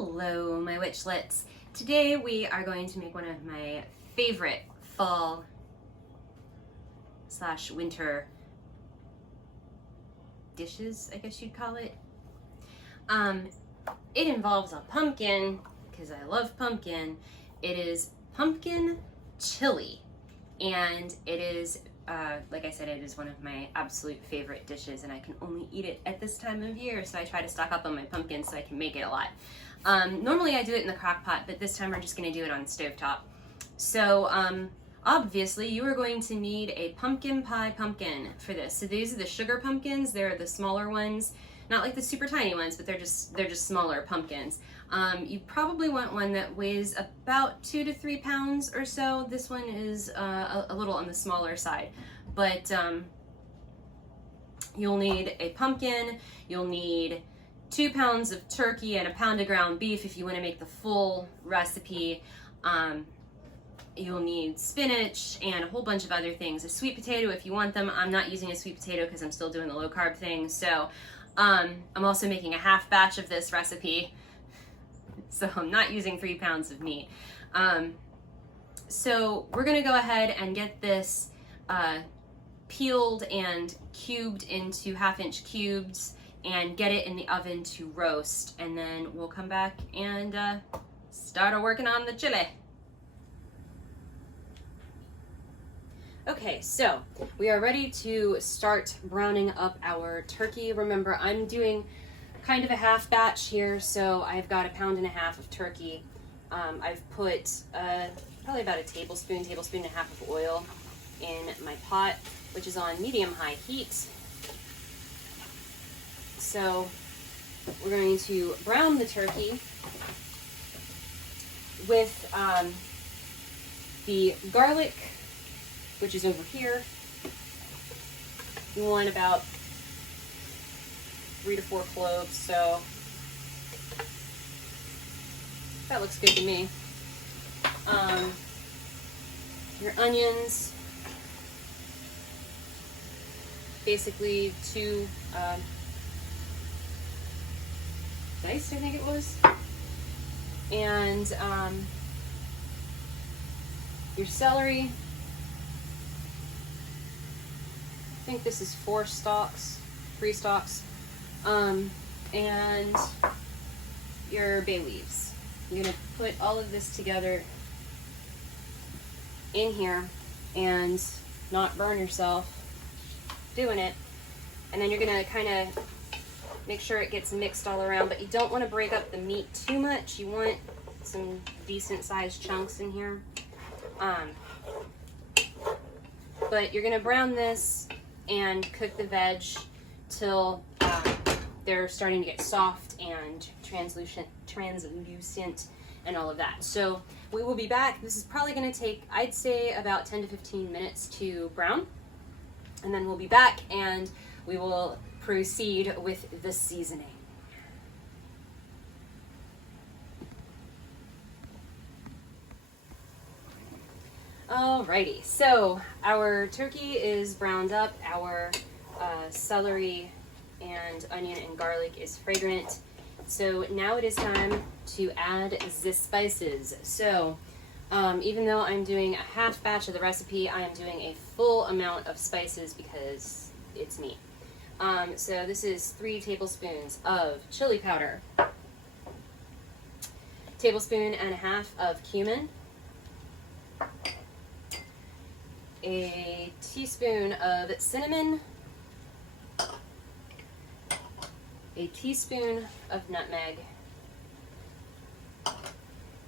Hello, my witchlets. Today we are going to make one of my favorite fall / winter dishes, I guess you'd call it. It involves a pumpkin, because I love pumpkin. It is pumpkin chili, and it is, like I said, it is one of my absolute favorite dishes, and I can only eat it at this time of year, so I try to stock up on my pumpkin so I can make it a lot. Normally I do it in the crock pot, but this time we're just going to do it on stovetop. So obviously you are going to need a pumpkin pie pumpkin for this. So these are the sugar pumpkins. They're the smaller ones, not like the super tiny ones, but they're just smaller pumpkins. You probably want one that weighs about 2 to 3 pounds or so. This one is a little on the smaller side, but you'll need a pumpkin. You'll need 2 pounds of turkey and a pound of ground beef if you want to make the full recipe. You'll need spinach and a whole bunch of other things. A sweet potato if you want them. I'm not using a sweet potato because I'm still doing the low carb thing. So I'm also making a half batch of this recipe. So I'm not using 3 pounds of meat. So we're gonna go ahead and get this peeled and cubed into 1/2-inch cubes and get it in the oven to roast, and then we'll come back and start working on the chili. Okay, so we are ready to start browning up our turkey. Remember, I'm doing kind of a half batch here, so I've got 1.5 pounds of turkey. I've put probably about a tablespoon and a half of oil in my pot, which is on medium-high heat. So we're going to brown the turkey with the garlic, which is over here. We want about 3 to 4 cloves, so that looks good to me. Your onions, basically 2 diced, I think it was, and your celery. I think this is 3 stalks, and your bay leaves. You're gonna put all of this together in here and not burn yourself doing it. And then you're gonna kind of make sure it gets mixed all around, but you don't want to break up the meat too much. You want some decent sized chunks in here. But you're gonna brown this and cook the veg till they're starting to get soft and translucent and all of that. So we will be back. This is probably gonna take, I'd say, about 10 to 15 minutes to brown. And then we'll be back and we will proceed with the seasoning. Alrighty, so our turkey is browned up, our celery and onion and garlic is fragrant. So now it is time to add the spices. So even though I'm doing a half batch of the recipe, I am doing a full amount of spices because it's me. So this is 3 tablespoons of chili powder, 1.5 tablespoons of cumin, a teaspoon of cinnamon, a teaspoon of nutmeg,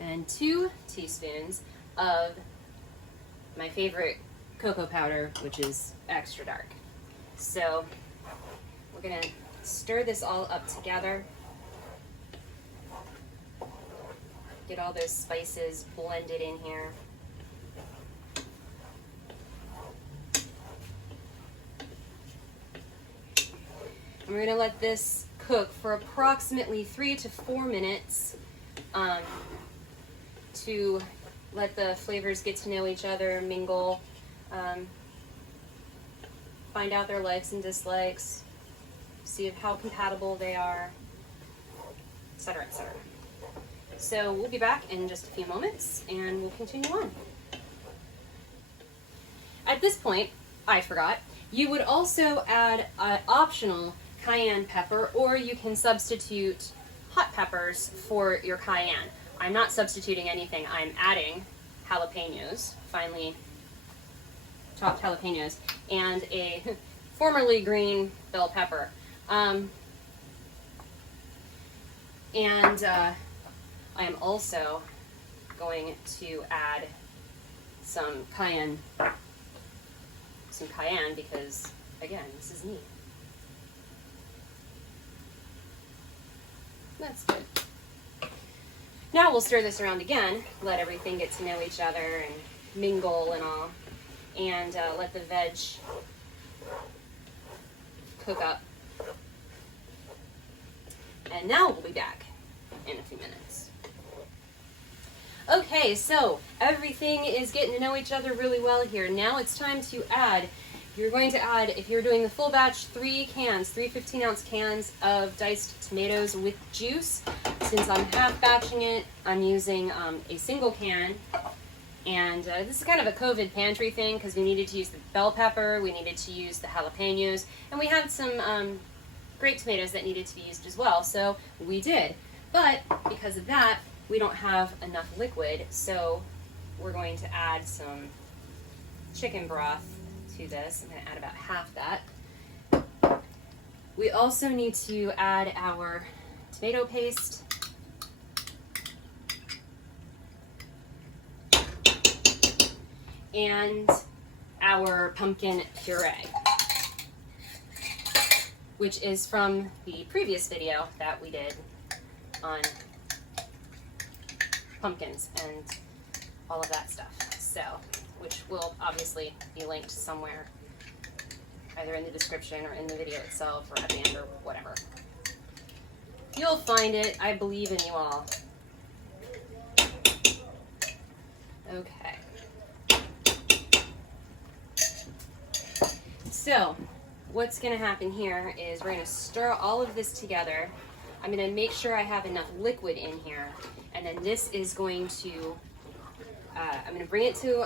and 2 teaspoons of my favorite cocoa powder, which is extra dark. So we're gonna stir this all up together. Get all those spices blended in here. And we're gonna let this cook for approximately 3 to 4 minutes to let the flavors get to know each other, mingle, find out their likes and dislikes, see how compatible they are, etc., etc. So we'll be back in just a few moments and we'll continue on. At this point, I forgot, you would also add optional cayenne pepper, or you can substitute hot peppers for your cayenne. I'm not substituting anything, I'm adding jalapenos, finely chopped jalapenos, and a formerly green bell pepper. I am also going to add some cayenne because, again, this is neat. That's good. Now we'll stir this around again, let everything get to know each other and mingle and all, and let the veg cook up. And now we'll be back in a few minutes. Okay, so everything is getting to know each other really well here. Now it's time to add, you're going to add, if you're doing the full batch, 3 15-ounce cans of diced tomatoes with juice. Since I'm half batching it, I'm using a single can. And this is kind of a COVID pantry thing because we needed to use the bell pepper, we needed to use the jalapenos, and we had some grape tomatoes that needed to be used as well, so we did. But because of that, we don't have enough liquid, so we're going to add some chicken broth to this. I'm going to add about half that. We also need to add our tomato paste. And our pumpkin puree, which is from the previous video that we did on pumpkins and all of that stuff. So, which will obviously be linked somewhere, either in the description or in the video itself or at the end or whatever. You'll find it. I believe in you all. Okay. So, what's going to happen here is we're going to stir all of this together. I'm going to make sure I have enough liquid in here, and then this is going to, I'm going to bring it to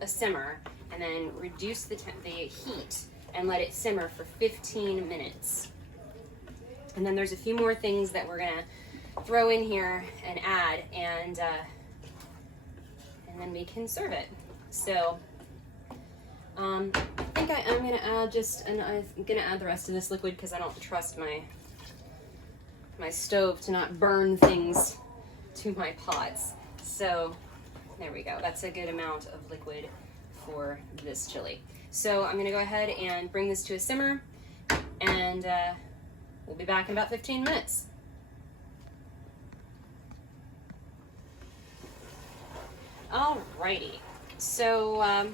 a simmer, and then reduce the heat and let it simmer for 15 minutes. And then there's a few more things that we're going to throw in here and add, and then we can serve it. So, I think I am going to add I'm going to add the rest of this liquid because I don't trust my stove to not burn things to my pots. So there we go. That's a good amount of liquid for this chili. So I'm going to go ahead and bring this to a simmer, and we'll be back in about 15 minutes. Alrighty. So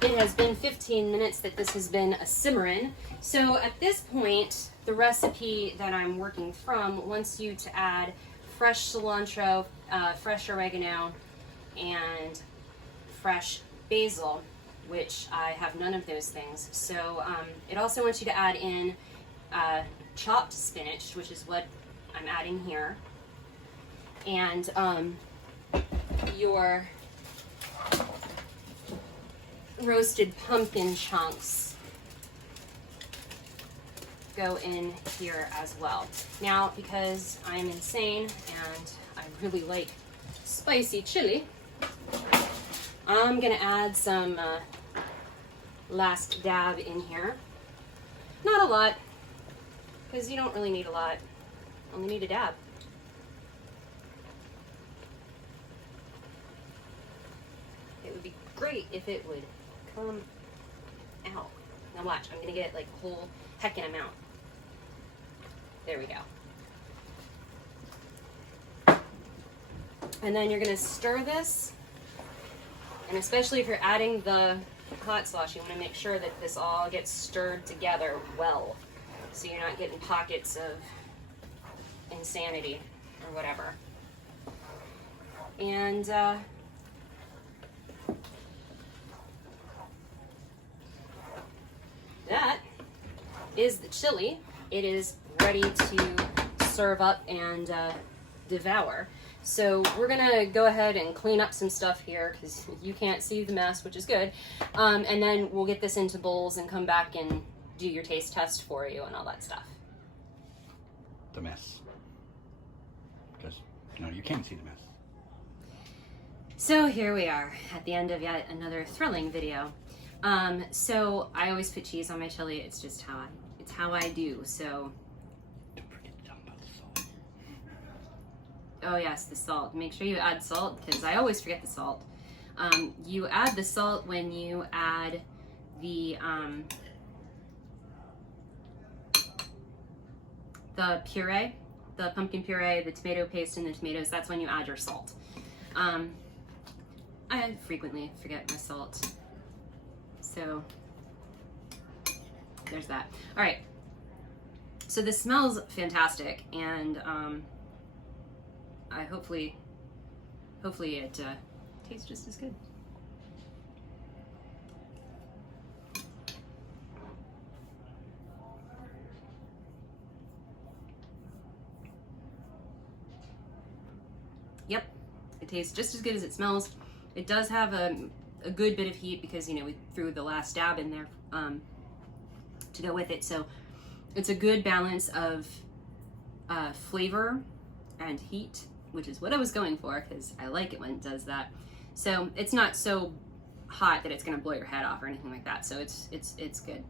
it has been 15 minutes that this has been a simmering. So at this point, the recipe that I'm working from wants you to add fresh cilantro, fresh oregano, and fresh basil, which I have none of those things. So it also wants you to add in chopped spinach, which is what I'm adding here, and your roasted pumpkin chunks go in here as well. Now, because I'm insane and I really like spicy chili, I'm gonna add some last dab in here. Not a lot, because you don't really need a lot, only need a dab. It would be great if it would come out. Now watch, I'm gonna get like a whole heckin' amount. There we go. And then you're gonna stir this, and especially if you're adding the hot sauce, you wanna make sure that this all gets stirred together well, so you're not getting pockets of insanity or whatever. And that is the chili. It is ready to serve up and devour. So we're gonna go ahead and clean up some stuff here because you can't see the mess, which is good. And then we'll get this into bowls and come back and do your taste test for you and all that stuff. The mess. Because, you can't see the mess. So here we are at the end of yet another thrilling video. So I always put cheese on my chili. It's just how I do. So don't forget to talk about the salt. Oh yes, the salt. Make sure you add salt because I always forget the salt. You add the salt when you add the puree, the pumpkin puree, the tomato paste, and the tomatoes. That's when you add your salt. I frequently forget my salt. So there's that. All right. So this smells fantastic, and hopefully it tastes just as good. Yep, it tastes just as good as it smells. It does have a good bit of heat because we threw the last dab in there to go with it. So it's a good balance of flavor and heat, which is what I was going for because I like it when it does that. So it's not so hot that it's gonna blow your head off or anything like that. So it's good.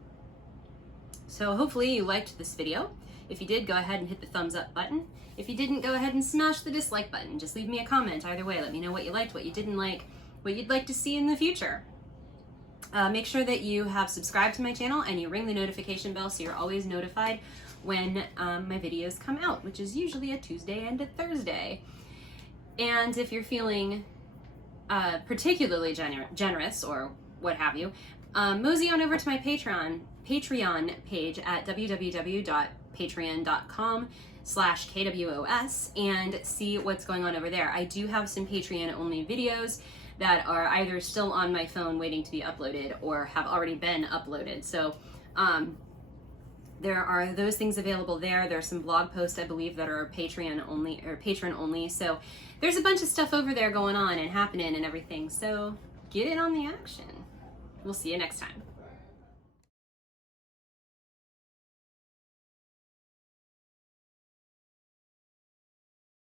So hopefully you liked this video. If you did, go ahead and hit the thumbs up button. If you didn't, go ahead and smash the dislike button. Just leave me a comment either way. Let me know what you liked, what you didn't like, what you'd like to see in the future. Make sure that you have subscribed to my channel and you ring the notification bell so you're always notified when my videos come out, which is usually a Tuesday and a Thursday. And if you're feeling particularly generous or what have you, mosey on over to my Patreon page at www.patreon.com/KWOS and see what's going on over there. I do have some Patreon only videos that are either still on my phone waiting to be uploaded or have already been uploaded. So there are those things available there. There's some blog posts, I believe, that are Patreon only or patron only. So there's a bunch of stuff over there going on and happening and everything. So get in on the action. We'll see you next time.